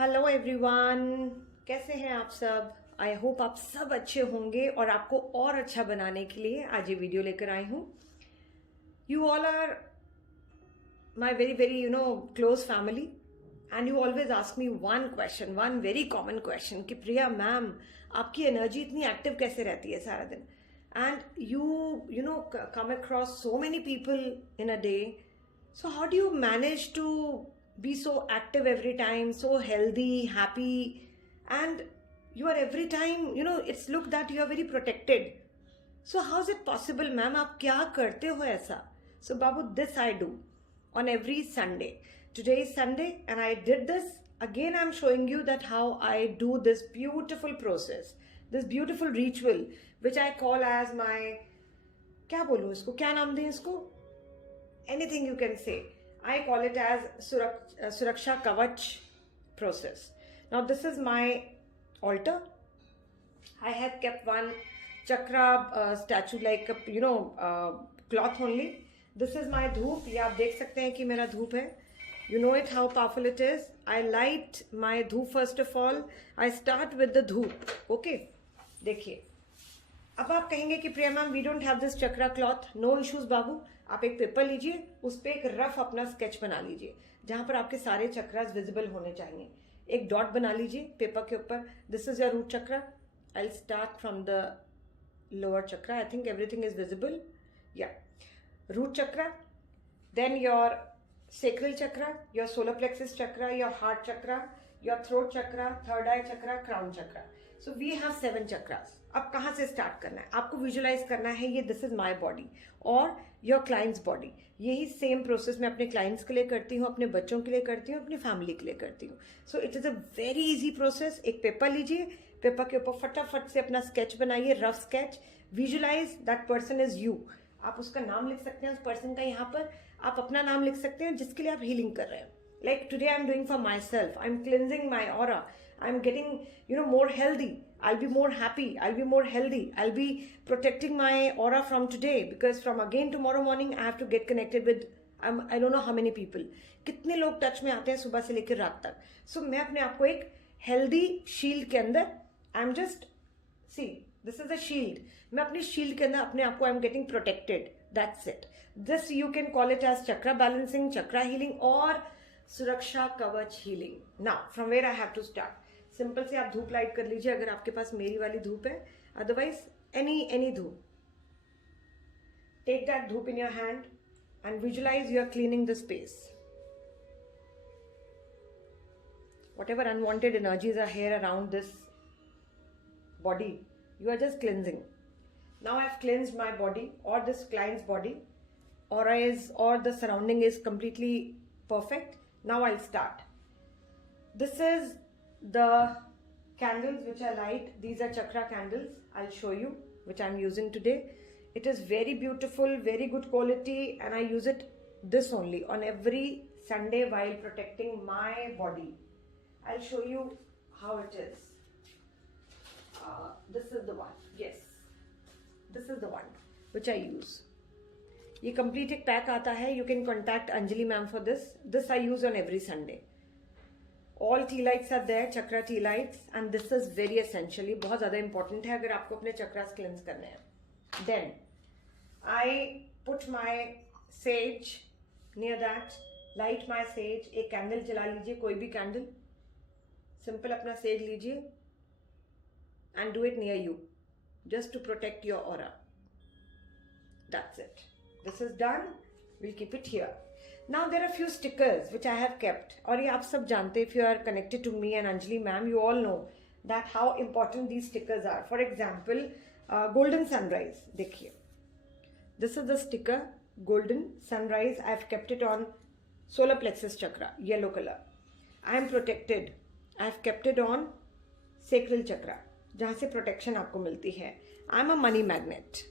Hello everyone, कैसे हैं आप सब। आई होप आप सब अच्छे होंगे और आपको और अच्छा बनाने के लिए आज ये वीडियो लेकर आई हूँ। You all are my very very close family and you always ask me one question, one very common question कि प्रिया मैम आपकी एनर्जी इतनी एक्टिव कैसे रहती है सारा दिन। And you come across so many people in a day, so how do you manage to be so active every time, so healthy, happy, and you are every time, it's look that you are very protected. So how is it possible, ma'am? आप क्या करते हो ऐसा? So Babu, this I do on every Sunday. Today is Sunday and I did this. Again, I'm showing you that how I do this beautiful process, this beautiful ritual, which I call as my, क्या बोलूँ इसको, क्या नाम दें इसको? Anything you can say. I call it as Suraksha Kavach process. Now this is my altar. I have kept one chakra statue like cloth only. This is my धूप. ये आप देख सकते हैं कि मेरा धूप है. You know it how powerful it is. I light my धूप first of all. I start with the धूप. Okay. देखिए. अब आप कहेंगे कि Priya ma'am we don't have this chakra cloth. No issues बाबू. आप एक पेपर लीजिए, उस पर एक रफ अपना स्केच बना लीजिए जहां पर आपके सारे चक्रास विजिबल होने चाहिए. एक डॉट बना लीजिए पेपर के ऊपर. This is your root chakra. I will start from the lower chakra. I think everything is visible. या root chakra, then your sacral chakra, your solar plexus chakra, your heart chakra, your throat chakra, third eye chakra, crown chakra. So we have 7 chakras. अब कहाँ से start करना है? आपको visualise करना है ये दिस इज माई बॉडी और योर क्लाइंट्स बॉडी. यही सेम प्रोसेस मैं अपने क्लाइंट्स के लिए करती हूँ, अपने बच्चों के लिए करती हूँ, अपनी फैमिली के लिए करती हूँ. So it is a very easy process. एक पेपर लीजिए, पेपर के ऊपर फटाफट से अपना स्केच बनाइए, rough sketch. Visualize that person is you. आप उसका नाम लिख सकते हैं उस पर्सन का. यहाँ पर आप अपना नाम लिख सकते हैं जिसके लिए आप हीलिंग कर रहे हैं. Like today I'm doing for myself. I'm cleansing my aura. I'm getting, more healthy. I'll be more happy. I'll be more healthy. I'll be protecting my aura from today because from again tomorrow morning I have to get connected with I don't know how many people. कितने लोग touch में आते हैं सुबह से लेकर रात तक. So मैं अपने आप को एक healthy shield के अंदर I'm just see this is a shield. मैं अपनी shield के अंदर अपने आप को I'm getting protected. That's it. This you can call it as chakra balancing, chakra healing or सुरक्षा कवच healing. Now from where I have to start. Simple से आप धूप लाइट कर लीजिए अगर आपके पास मेरी वाली धूप है. अदरवाइज एनी धूप. टेक दैट धूप in your hand and visualize you are cleaning the space. Whatever unwanted energies are here around this body, you are just cleansing. Now I have cleansed my body or this client's body. Aura is or the surrounding is completely perfect. Now I'll start. This is the candles which I light. These are chakra candles. I'll show you which I'm using today. It is very beautiful, very good quality and I use it this only on every Sunday while protecting my body. I'll show you how it is. This is the one. Yes. This is the one which I use. ये complete एक pack आता है. You can contact Anjali ma'am for this I use on every Sunday. All tea lights are there, chakra tea lights and this is very essential. ये बहुत ज्यादा important है अगर आपको अपने चक्रास क्लेंस करने हैं. Then I put my sage near that, light my sage. एक कैंडल जला लीजिए, कोई भी कैंडल. सिंपल अपना सेज लीजिए and do it near you just to protect your aura. That's it. This is done. We'll keep it here. Now there are few stickers which I have kept. और ये आप सब जानते हैं. If you are connected to me and Anjali ma'am, you all know that how important these stickers are. For example, golden sunrise. देखिए. This is the sticker, golden sunrise. I have kept it on solar plexus chakra, yellow color. I am protected. I have kept it on sacral chakra, जहाँ से protection आपको मिलती है. I am a money magnet.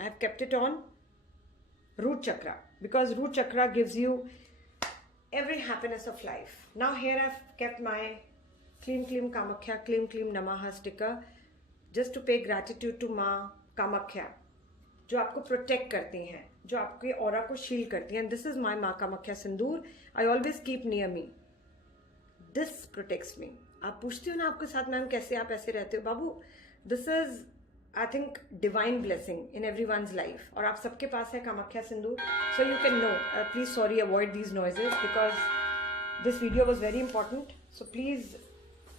I have kept it on root chakra because root chakra gives you every happiness of life. Now here I've kept my Klim Klim Kamakhya, Klim Klim Namaha sticker just to pay gratitude to माँ कामाख्या जो आपको protect करती हैं, जो आपके aura को shield करती हैं. दिस इज माई माँ Kamakhya sindoor. I always keep near me. this protects me. आप पूछते हो ना आपके साथ मैम कैसे आप ऐसे रहते हो, बाबू this is I think divine blessing in everyone's life. और आप सबके पास है कामाख्या सिंदूर, so you can know. Please sorry, avoid these noises because this video was very important. So please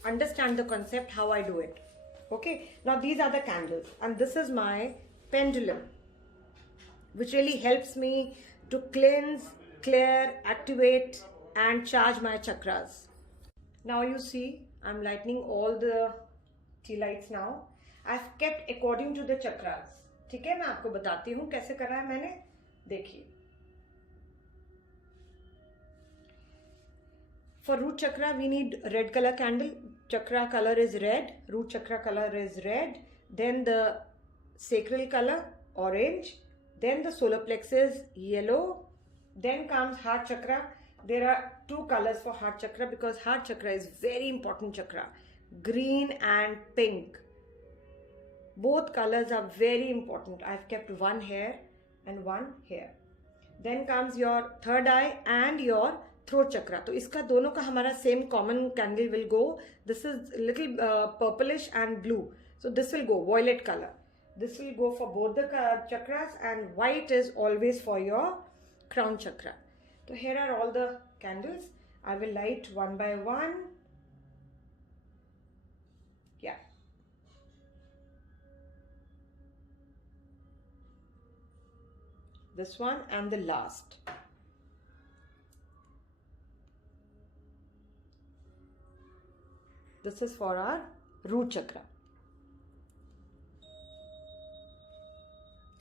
understand the concept how I do it. Okay, now these are the candles and this is my pendulum, which really helps me to cleanse, clear, activate and charge my chakras. Now you see I'm lightening all the tea lights now. I've kept according to the chakras. ठीक है, मैं आपको बताती हूँ कैसे करा है मैंने, देखिए. For root chakra we need red color candle. Chakra color is red, root chakra color is red, then the sacral color orange, then the solar plexus yellow, then comes heart chakra. There are two colors for heart chakra because heart chakra is very important chakra, green and pink. Both colors are very important. I've kept one here and one here. Then comes your third eye and your throat chakra. तो इसका दोनों का हमारा same common candle will go. This is little purplish and blue. So this will go violet color. This will go for both the chakras and white is always for your crown chakra. So here are all the candles. I will light one by one. Yeah. This one and the last. This is for our root chakra.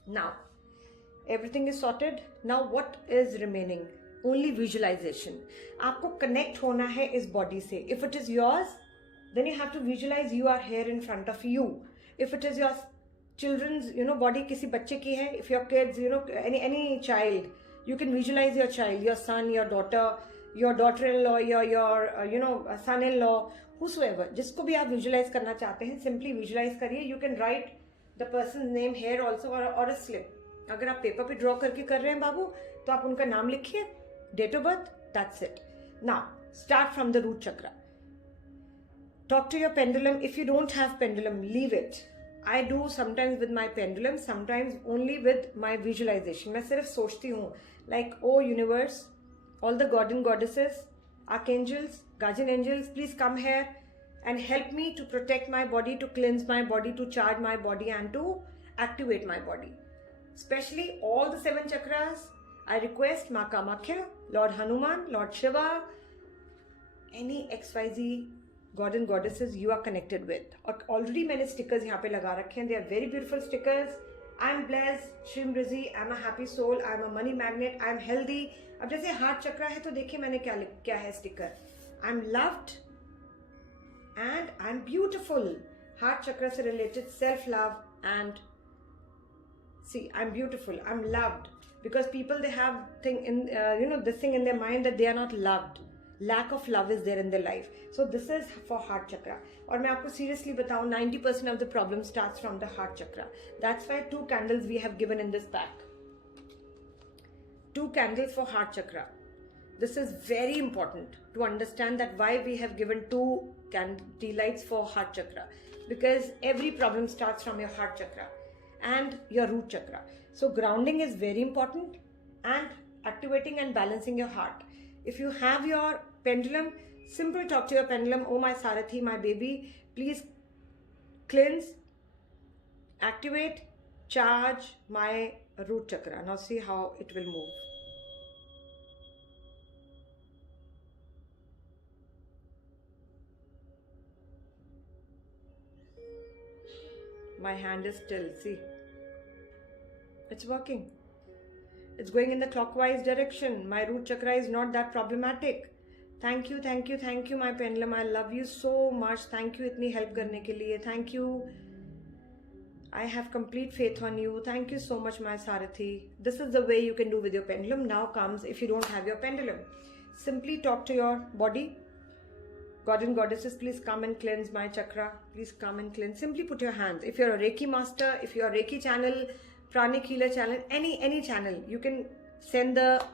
Now, everything is sorted. Now what is remaining? Only visualization. आपको connect होना है इस body से. If it is yours, then you have to visualize you are here in front of you. If it is your children's, body किसी बच्चे की है, if your kids, any child, you can visualize your child, your son, your daughter-in-law, your son-in-law, whosoever. जिसको भी आप visualize करना चाहते हैं, simply visualize करिए. You can write the person's name here also or a slip. अगर आप paper पे ड्रॉ करके कर रहे हैं बाबू, तो आप उनका नाम लिखिए, date of birth, that's it. Now start from the root chakra. Talk to your pendulum. If you don't have pendulum, leave it. I do sometimes with my pendulum, sometimes only with my visualization. मैं सिर्फ सोचती हूँ like, oh universe, all the god and goddesses, archangels, guardian angels, please come here and help me to protect my body, to cleanse my body, to charge my body and to activate my body. Especially all the 7 chakras, I request Ma Kamakhya, Lord Hanuman, Lord Shiva, any XYZ God and goddesses you are connected with. और already मैंने stickers यहाँ पे लगा रखे हैं. They are very beautiful stickers. I am blessed, Shrim Rizzi, I am a happy soul, I am a money magnet, I am healthy. अब जैसे heart चक्रा है तो देखिए मैंने क्या है sticker. I am loved and I'm beautiful. Heart chakra se related self-love and see, I'm beautiful, I'm loved, because people, they have thing in this thing in their mind that they are not loved. Lack of love is there in their life. So this is for heart chakra. और मैं आपको seriously बताऊं, 90% of the problem starts from the heart chakra. That's why 2 candles we have given in this pack. 2 candles for heart chakra. This is very important to understand that why we have given 2 tea lights for heart chakra, because every problem starts from your heart chakra and your root chakra. So grounding is very important and activating and balancing your heart. If you have your pendulum, simply talk to your pendulum, oh my Sarathi, my baby, please cleanse, activate, charge my root chakra. Now see how it will move. My hand is still, see, it's working. It's going in the clockwise direction. My root chakra is not that problematic. Thank you, thank you, thank you, my pendulum. I love you so much. Thank you इतनी help करने के लिए. Thank you. I have complete faith on you. Thank you so much, my Sarathi. This is the way you can do with your pendulum. Now comes, if you don't have your pendulum, simply talk to your body. God and goddesses, please come and cleanse my chakra. Please come and cleanse. Simply put your hands. If you're a Reiki master, if you're a Reiki channel, Pranic Healer channel, any channel, you can send the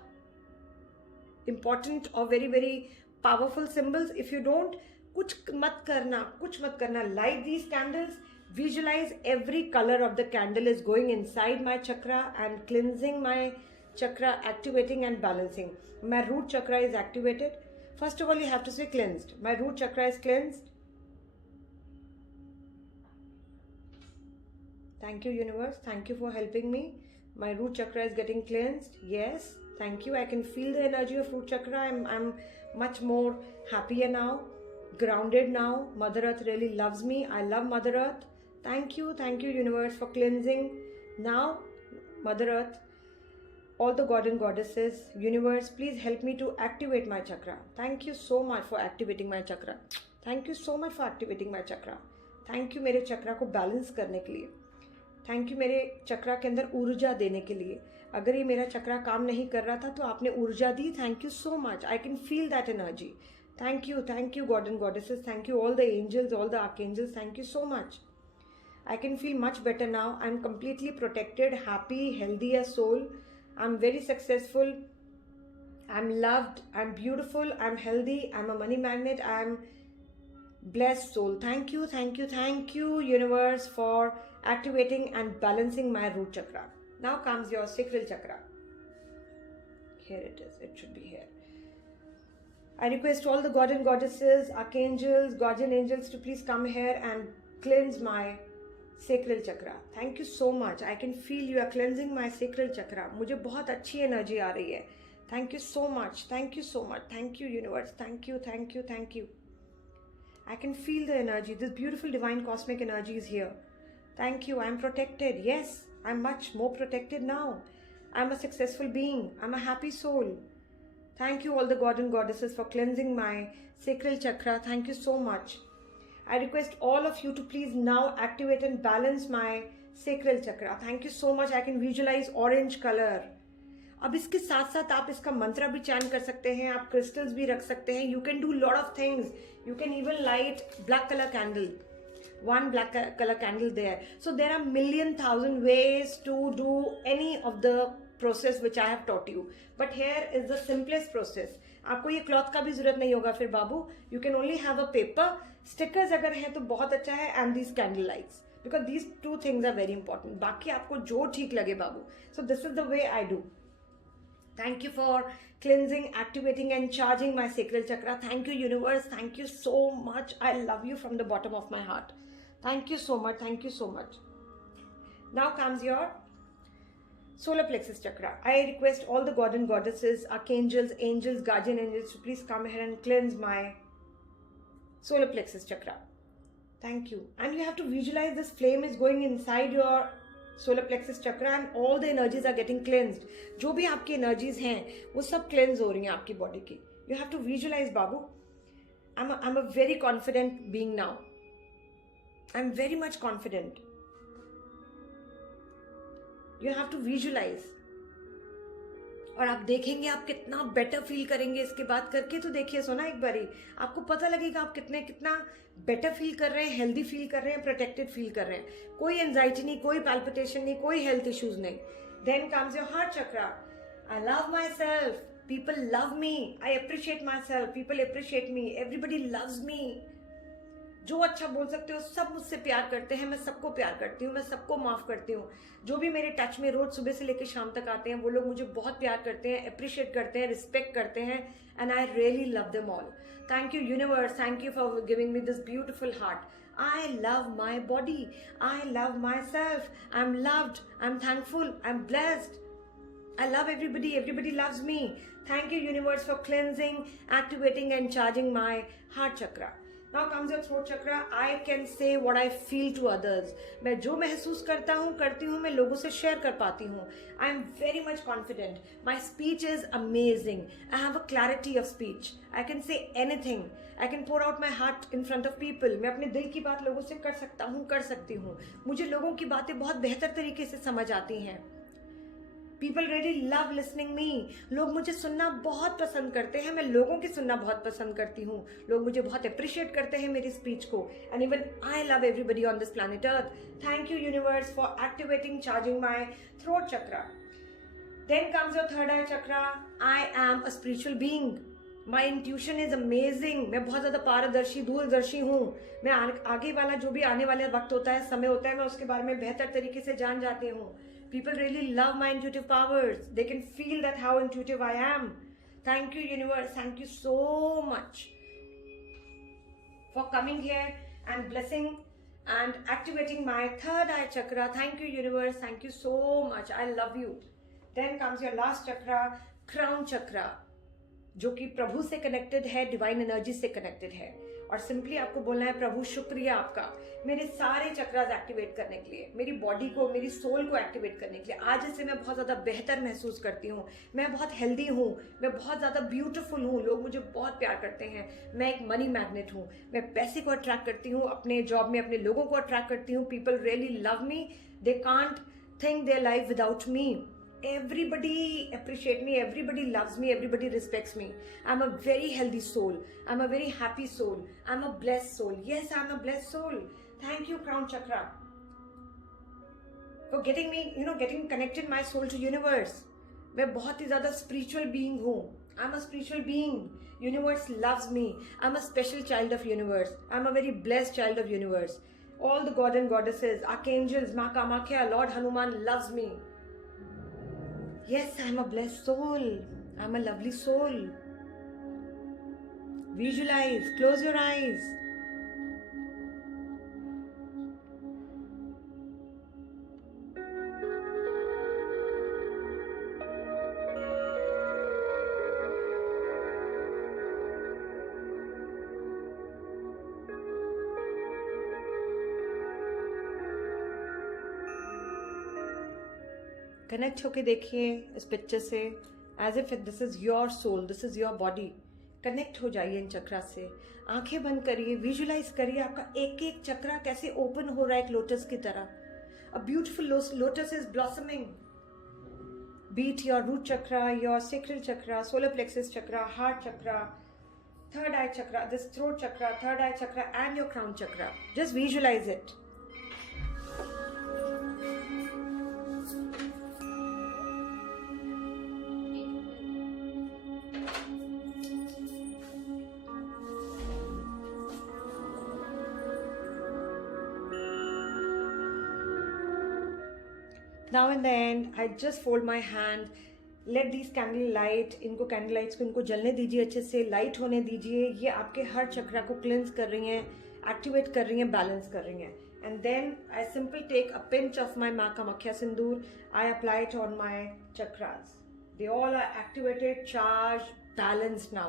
important or very, very powerful symbols. If you don't, कुछ मत करना. Light these candles. Visualize every color of the candle is going inside my chakra and cleansing my chakra, activating and balancing. My root chakra is activated. First of all, you have to say cleansed. My root chakra is cleansed. Thank you, universe. Thank you for helping me. My root chakra is getting cleansed. Yes, thank you. I can feel the energy of root chakra. I'm much more happier now, grounded now. Mother Earth really loves me. I love Mother Earth. Thank you, universe, for cleansing. Now, Mother Earth, all the god and goddesses, universe, please help me to activate my chakra. Thank you so much for activating my chakra. Thank you so much for activating my chakra. Thank you मेरे चक्रा को balance करने के लिए. Thank you मेरे चक्रा के अंदर ऊर्जा देने के लिए. अगर ये मेरा चक्रा काम नहीं कर रहा था तो आपने ऊर्जा दी. Thank you so much. I can feel that energy. Thank you God and goddesses. Thank you all the angels, all the archangels. Thank you so much. I can feel much better now. I'm completely protected, happy, healthy as soul. I'm very successful. I'm loved. I'm beautiful. I'm healthy. I'm a money magnet. I'm blessed soul. Thank you, universe, for activating and balancing my root chakra. Now comes your sacral chakra. Here it is. It should be here. I request all the god and goddesses, archangels, guardian angels to please come here and cleanse my sacral chakra. Thank you so much. I can feel you are cleansing my sacral chakra. मुझे बहुत अच्छी energy आ रही है. Thank you so much. Thank you, universe. Thank you. I can feel the energy. This beautiful divine cosmic energy is here. Thank you. I'm protected. Yes, I'm much more protected now. I'm a successful being. I'm a happy soul. Thank you all the god and goddesses for cleansing my sacral chakra. Thank you so much. I request all of you to please now activate and balance my sacral chakra. Thank you so much. I can visualize orange color. अब इसके साथ साथ आप इसका मंत्र भी चैन कर सकते हैं. आप क्रिस्टल्स भी रख सकते हैं. You can do lot of things. You can even light black color candle. One black color candle there. So there are million thousand ways to do any of the process which I have taught you. But here is the simplest process. आपको ये cloth का भी जरूरत नहीं होगा फिर बाबू. You can only have a paper. Stickers अगर हैं तो बहुत अच्छा है. And these candle lights, because these two things are very important. बाकी आपको जो ठीक लगे बाबू. So this is the way I do. Thank you for cleansing, activating and charging my sacral chakra. Thank you, universe. Thank you so much. I love you from the bottom of my heart. Thank you so much. Now comes your solar plexus chakra. I request all the god and goddesses, archangels, angels, guardian angels to please come here and cleanse my solar plexus chakra. Thank you. And you have to visualize this flame is going inside your solar plexus chakra and all the energies are getting cleansed. जो भी आपकी energies हैं वो सब cleanse हो रही हैं आपकी body की. You have to visualize Babu. I'm a very confident being now. I'm very much confident. You have to visualize. और आप देखेंगे आप कितना बेटर फील करेंगे इसके बाद करके. तो देखिए सोना एक बारी आपको पता लगेगा आप कितना बेटर फील कर रहे हैं, हेल्दी फील कर रहे हैं, प्रोटेक्टेड फील कर रहे हैं. कोई एंजाइटी नहीं, कोई पैल्पिटेशन नहीं, कोई हेल्थ इश्यूज नहीं. Then comes your heart chakra. I love myself. People love me. I appreciate myself. People appreciate me. Everybody loves me. जो अच्छा बोल सकते हो सब मुझसे प्यार करते हैं. मैं सबको प्यार करती हूँ. मैं सबको माफ करती हूँ. जो भी मेरे टच में रोज सुबह से लेकर शाम तक आते हैं वो लोग मुझे बहुत प्यार करते हैं, अप्रिशिएट करते हैं, रिस्पेक्ट करते हैं. And I really love them all. Thank you universe. Thank you for giving me this beautiful heart. I love my body. I love myself. I'm loved. I'm thankful. I'm blessed. I love everybody. Everybody loves me. Thank you universe for cleansing, activating and charging my heart chakra. Now comes your throat chakra. I can say what I feel to others. मैं जो महसूस करता हूँ करती हूँ मैं लोगों से शेयर कर पाती हूँ. I am very much confident. My speech is amazing. I have a clarity of speech. I can say anything. I can pour out my heart in front of people. मैं अपने दिल की बात लोगों से कर सकता हूँ, कर सकती हूँ. मुझे लोगों की बातें बहुत बेहतर तरीके से समझ आती हैं. People really love listening me. लोग मुझे सुनना बहुत पसंद करते हैं. मैं लोगों की सुनना बहुत पसंद करती हूँ. लोग मुझे बहुत अप्रिशिएट करते हैं मेरी स्पीच को. And even I love everybody on this planet Earth. Thank you universe for activating, charging my throat chakra. Then comes your third eye chakra. I am a spiritual being. My intuition is amazing, मैं बहुत ज़्यादा पारदर्शी दूरदर्शी हूँ। मैं आगे वाला जो भी आने वाला वक्त होता है, समय होता है, मैं उसके बारे में बेहतर तरीके से जान जाती हूँ। People really love my intuitive powers, they can feel that how intuitive I am. Thank you universe, thank you so much for coming here and blessing and activating my third eye chakra. Thank you universe, thank you so much, I love you. Then comes your last chakra, crown chakra, जो कि प्रभु से connected है, divine energy से connected है। और simply आपको बोलना है, प्रभु शुक्रिया आपका मेरे सारे चक्रास एक्टिवेट करने के लिए, मेरी बॉडी को, मेरी सोल को एक्टिवेट करने के लिए। आज से मैं बहुत ज़्यादा बेहतर महसूस करती हूँ, मैं बहुत हेल्दी हूँ, मैं बहुत ज़्यादा ब्यूटीफुल हूँ, लोग मुझे बहुत प्यार करते हैं, मैं एक मनी मैग्नेट हूँ, मैं पैसे को अट्रैक्ट करती हूँ, अपने जॉब में अपने लोगों को अट्रैक्ट करती हूँ। People really love me, they can't think their life without me. Everybody appreciate me, everybody loves me, everybody respects me. I'm a very healthy soul, I'm a very happy soul, I'm a blessed soul. Yes, I'm a blessed soul. Thank you crown chakra for getting me, getting connected my soul to universe. मैं बहुत ही ज़्यादा spiritual being हूँ, I'm a spiritual being. Universe loves me, I'm a special child of universe, I'm a very blessed child of universe. All the god and goddesses, archangels, Ma Kamakhya, Lord Hanuman loves me. Yes, I'm a blessed soul. I'm a lovely soul. Visualize. Close your eyes. Connect होके देखिए इस picture से, as if this is your soul, this is your body. Connect हो जाइए इन चक्रा से, आंखें बंद करिए, विजुलाइज करिए आपका एक एक चक्रा कैसे ओपन हो रहा है, एक लोटस की तरह। A beautiful lotus is blossoming. Beat your root chakra, your sacral chakra, solar plexus chakra, heart chakra, third eye chakra, this throat chakra, third eye chakra and your crown chakra. Just visualize it. Now in the end, I just fold my hand, let these candle light, इनको candle lights को इनको जलने दीजिए, अच्छे से light होने दीजिए। ये आपके हर चक्रा को क्लेंस कर रही हैं, एक्टिवेट कर रही हैं, बैलेंस कर रही हैं। And then I simply take a pinch of my Ma Kamakhya Sindoor, I apply it on my chakras. They all are activated, charged, balanced now.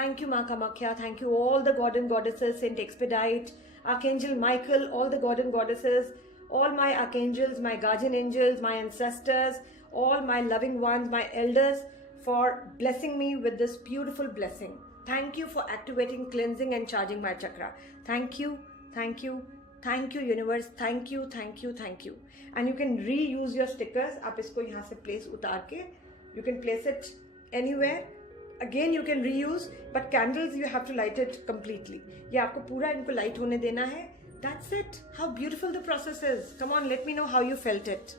Thank you Ma Kamakhya, thank you all the god and goddesses, Saint Expedite, Archangel Michael, all the god and goddesses, all my archangels, my guardian angels, my ancestors, all my loving ones, my elders, for blessing me with this beautiful blessing. Thank you for activating, cleansing and charging my chakra. Thank you, thank you, thank you universe, thank you, thank you, thank you. And you can reuse your stickers. आप इसको यहाँ से place उतार के, you can place it anywhere. Again you can reuse, but candles you have to light it completely. ये आपको पूरा इनको light होने देना है. That's it. How beautiful the process is. Come on, let me know how you felt it.